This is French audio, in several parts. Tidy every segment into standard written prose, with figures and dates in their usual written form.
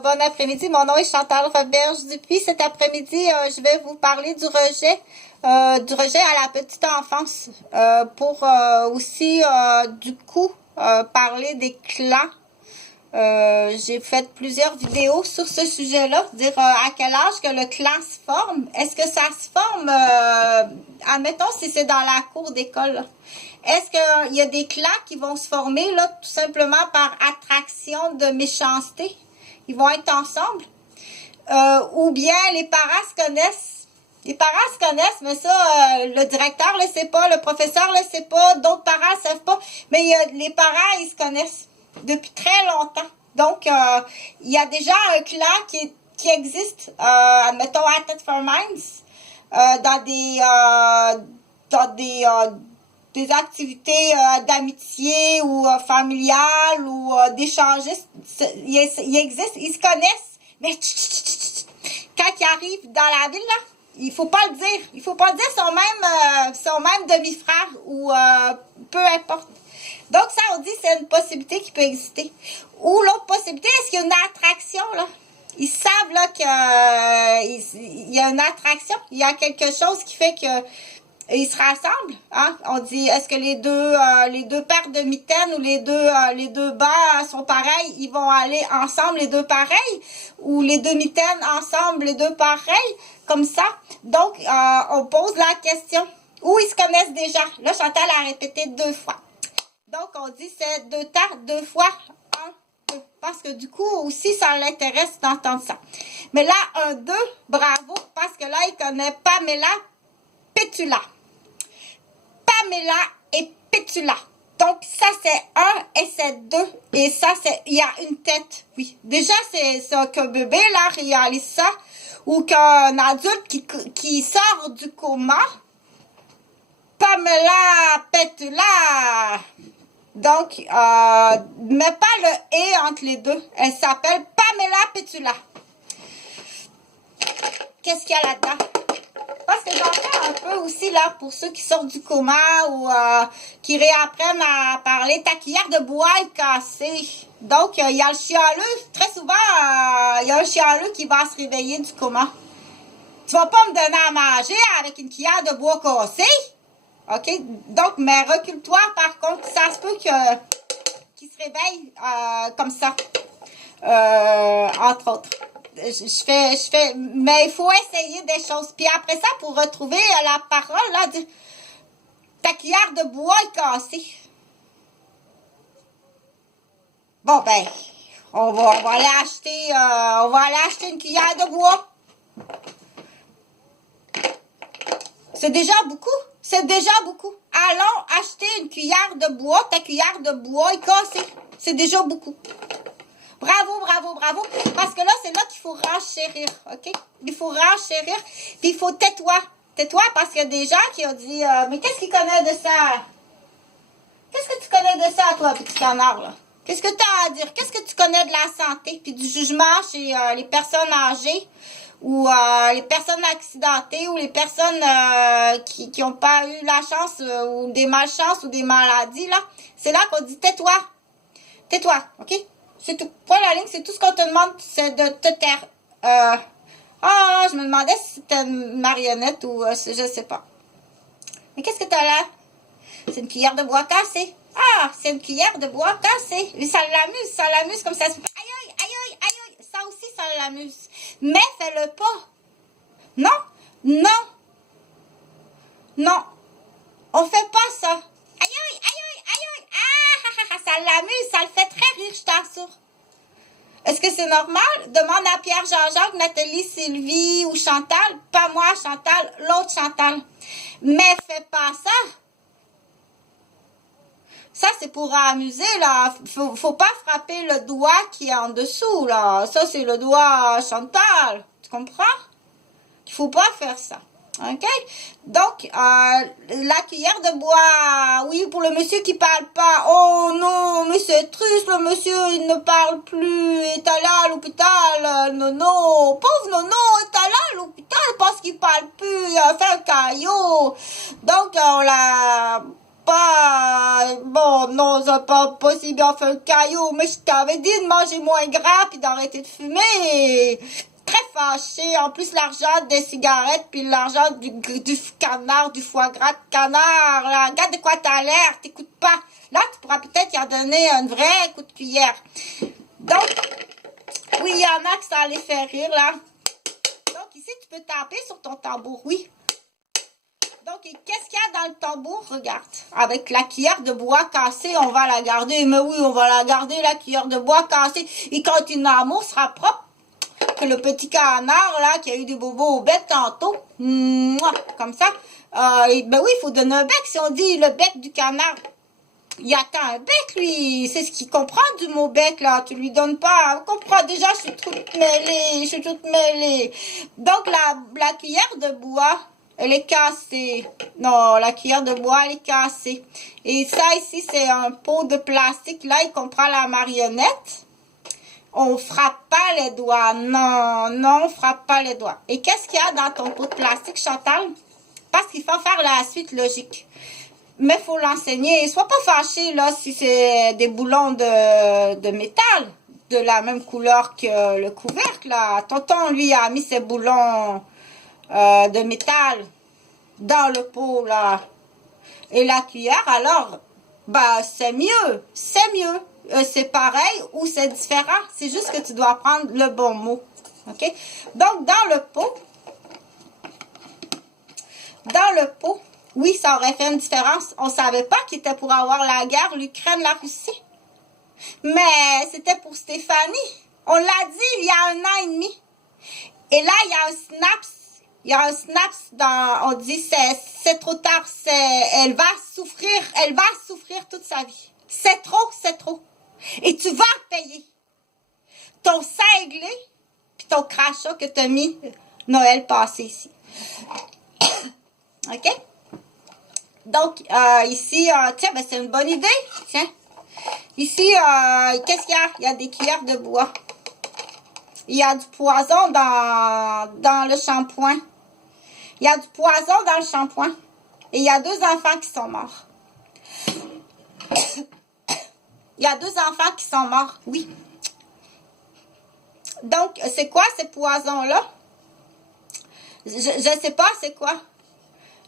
Bon après-midi, mon nom est Chantal Roberge-Dupuis. Cet après-midi, je vais vous parler du rejet à la petite enfance, pour aussi, du coup, parler des clans. J'ai fait plusieurs vidéos sur ce sujet-là, dire à quel âge que le clan se forme. Est-ce que ça se forme, admettons si c'est dans la cour d'école, là. Est-ce qu'il y a des clans qui vont se former là tout simplement par attraction de méchanceté? Ils vont être ensemble. Ou bien les parents se connaissent. Les parents se connaissent, mais ça, le directeur le sait pas, le professeur le sait pas, d'autres parents ne savent pas. Mais les parents, ils se connaissent depuis très longtemps. Donc, il y a déjà un clan qui existe, admettons, à Thetford Mines, dans des activités d'amitié ou familiales ou d'échangistes. Ils existent, ils se connaissent, mais quand ils arrivent dans la ville, là, il faut pas le dire. Il faut pas le dire, sont même demi-frères ou peu importe. Donc, ça, on dit c'est une possibilité qui peut exister. Ou l'autre possibilité, est-ce qu'il y a une attraction, là? Ils savent, là, qu'il y a une attraction. Il y a quelque chose qui fait que ils se rassemblent, hein? On dit, est-ce que les deux paires de mitaines ou les deux bas sont pareils? Ils vont aller ensemble, les deux pareils? Ou les deux mitaines ensemble, les deux pareils? Comme ça. Donc, on pose la question. Ou ils se connaissent déjà? Là, Chantal a répété 2 fois. Donc, on dit c'est 2 temps, 2 fois, 1, 2. Parce que du coup, aussi, ça l'intéresse d'entendre ça. Mais là, 1, 2, bravo, parce que là, il connaît Pamela Petula. Pamela et Petula. Donc, ça, c'est 1 et c'est 2. Et ça, c'est, il y a une tête. Oui. Déjà, c'est ça qu'un bébé, là, réalise ça. Ou qu'un adulte qui sort du coma. Pamela Petula. Donc, mets pas le « et » entre les deux. Elle s'appelle Pamela Petula. Qu'est-ce qu'il y a là-dedans? Parce que j'en fais un peu aussi, là, pour ceux qui sortent du coma ou qui réapprennent à parler. Ta cuillère de bois est cassée. Donc, il y a le chialeux. Très souvent, il y a un chialeux qui va se réveiller du coma. Tu vas pas me donner à manger avec une cuillère de bois cassée? OK? Donc, mais recule-toi, par contre, ça se peut qu'il se réveille comme ça. Entre autres. Je fais, mais il faut essayer des choses. Puis après ça, pour retrouver la parole, là, ta cuillère de bois est cassée. Bon, ben, on va aller acheter une cuillère de bois. C'est déjà beaucoup. C'est déjà beaucoup. Allons acheter une cuillère de bois. Ta cuillère de bois est cassée. C'est déjà beaucoup. Bravo, bravo, bravo. Parce que là, c'est là qu'il faut renchérir, OK? Il faut renchérir. Puis il faut tais-toi. Tais-toi parce qu'il y a des gens qui ont dit mais qu'est-ce qu'il connaît de ça? Qu'est-ce que tu connais de ça, toi, petit canard, là? Qu'est-ce que tu as à dire? Qu'est-ce que tu connais de la santé? Puis du jugement chez les personnes âgées ou les personnes accidentées ou les personnes qui n'ont pas eu la chance ou des malchances ou des maladies, là. C'est là qu'on dit tais-toi. Tais-toi, OK? C'est tout. Point la ligne, c'est tout ce qu'on te demande, c'est de te taire. Je me demandais si c'était une marionnette ou je sais pas. Mais qu'est-ce que t'as là? C'est une cuillère de bois cassée. Ah, c'est une cuillère de bois cassée. Mais ça l'amuse comme ça. Aïe, aïe, aïe, aïe, aïe, aïe. Ça aussi, ça l'amuse. Mais fais-le pas. Non, non, non. On fait pas ça. Aïe, aïe, aïe, aïe, aïe, aïe. Ah, ça l'amuse, ça le fait très rire, je t'assure. Est-ce que c'est normal? Demande à Pierre Jean-Jacques, Nathalie, Sylvie ou Chantal. Pas moi, Chantal, l'autre Chantal. Mais fais pas ça. Ça, c'est pour amuser, là. Faut pas frapper le doigt qui est en dessous, là. Ça, c'est le doigt Chantal. Tu comprends? Il faut pas faire ça. OK? Donc, la cuillère de bois, oui, pour le monsieur qui parle pas. Oh non, mais c'est triste, le monsieur, il ne parle plus. Il est allé à l'hôpital. Nono, pauvre Nono, il est allé à l'hôpital parce qu'il parle plus. Il a fait un caillot. Donc, on l'a... pas. Bon, non, c'est pas possible, on fait un caillou, mais je t'avais dit de manger moins gras puis d'arrêter de fumer. Très fâché. En plus, l'argent des cigarettes puis l'argent du canard, du foie gras de canard. Là, regarde de quoi t'as l'air, t'écoutes pas. Là, tu pourras peut-être y en donner un vrai coup de cuillère. Donc, oui, il y en a que ça les fait rire, là. Donc, ici, tu peux taper sur ton tambour, oui. Donc, qu'est-ce qu'il y a dans le tambour? Regarde. Avec la cuillère de bois cassée, on va la garder. Mais oui, on va la garder, la cuillère de bois cassée. Et quand une amour sera propre, que le petit canard, là, qui a eu des bobos au bec tantôt, comme ça, ben oui, il faut donner un bec. Si on dit le bec du canard, il attend un bec, lui. C'est ce qu'il comprend du mot bec, là. Tu lui donnes pas. On comprend déjà, je suis toute mêlée. Donc, la cuillère de bois, elle est cassée. Non, la cuillère de bois, elle est cassée. Et ça, ici, c'est un pot de plastique. Là, il comprend la marionnette. On frappe pas les doigts. Non, on frappe pas les doigts. Et qu'est-ce qu'il y a dans ton pot de plastique, Chantal? Parce qu'il faut faire la suite logique. Mais il faut l'enseigner. Sois pas fâché, là, si c'est des boulons de métal, de la même couleur que le couvercle, là. Tonton, lui, a mis ses boulons de métal dans le pot, là. Et la cuillère, alors, bah, c'est mieux. C'est pareil ou c'est différent. C'est juste que tu dois prendre le bon mot. OK? Donc, dans le pot, oui, ça aurait fait une différence. On ne savait pas qu'il était pour avoir la guerre, l'Ukraine, la Russie. Mais c'était pour Stéphanie. On l'a dit il y a 1 an et demi. Et là, il y a un snaps. Il y a un snaps dans, on dit c'est trop tard, elle va souffrir toute sa vie. C'est trop. Et tu vas payer ton cinglé puis ton crachat que tu as mis Noël passé ici. OK? Donc, ici, tiens, ben, c'est une bonne idée. Tiens. Ici, qu'est-ce qu'il y a? Il y a des cuillères de bois. Il y a du poison dans le shampoing. Il y a du poison dans le shampoing. Et il y a 2 enfants qui sont morts. Il y a 2 enfants qui sont morts, oui. Donc, c'est quoi ces poisons-là? Je ne sais pas c'est quoi.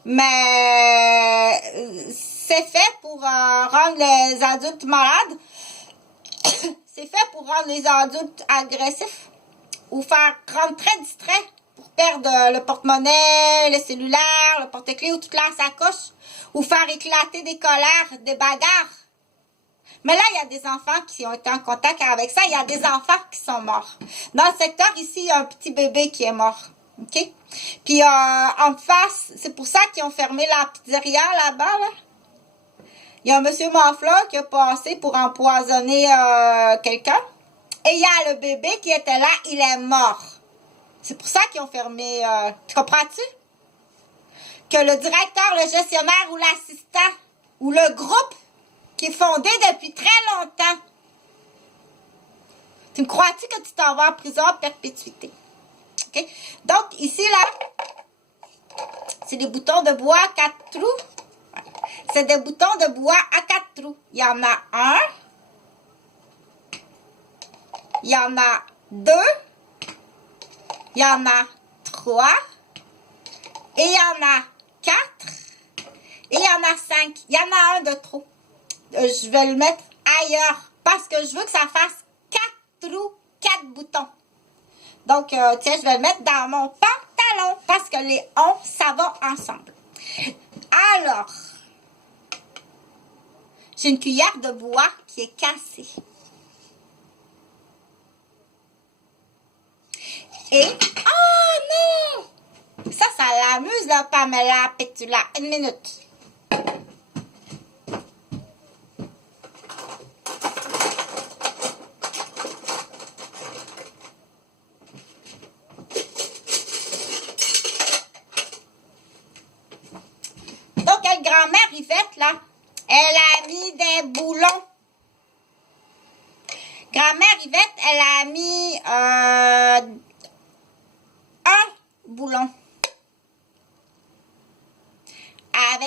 Mais c'est fait pour rendre les adultes malades. C'est fait pour rendre les adultes agressifs. Ou faire rendre très distraits. Pour perdre le porte-monnaie, le cellulaire, le porte-clés ou toute la sacoche. Ou faire éclater des colères, des bagarres. Mais là, il y a des enfants qui ont été en contact avec ça. Il y a des enfants qui sont morts. Dans le secteur, ici, il y a un petit bébé qui est mort. OK? Puis, en face, c'est pour ça qu'ils ont fermé la pizzeria là-bas, là. Il y a un monsieur Manfleur qui a passé pour empoisonner quelqu'un. Et il y a le bébé qui était là, il est mort. C'est pour ça qu'ils ont fermé. Tu comprends-tu? Que le directeur, le gestionnaire ou l'assistant ou le groupe qui est fondé depuis très longtemps. Tu me crois-tu que tu t'en vas en prison à perpétuité? OK? Donc, ici, là, c'est des boutons de bois à 4 trous. C'est des boutons de bois à 4 trous. Il y en a 1. Il y en a 2. Il y en a 3. Et il y en a 4. Et il y en a 5. Il y en a un de trop. Je vais le mettre ailleurs parce que je veux que ça fasse 4 trous, 4 boutons. Donc, tiens, je vais le mettre dans mon pantalon parce que les on, ça va ensemble. Alors, j'ai une cuillère de bois qui est cassée. Et, oh non! Ça l'amuse, là, Pamela Petula. 1 minute. Grand-mère Yvette, là, elle a mis des boulons. Grand-mère Yvette, elle a mis un boulon. Avec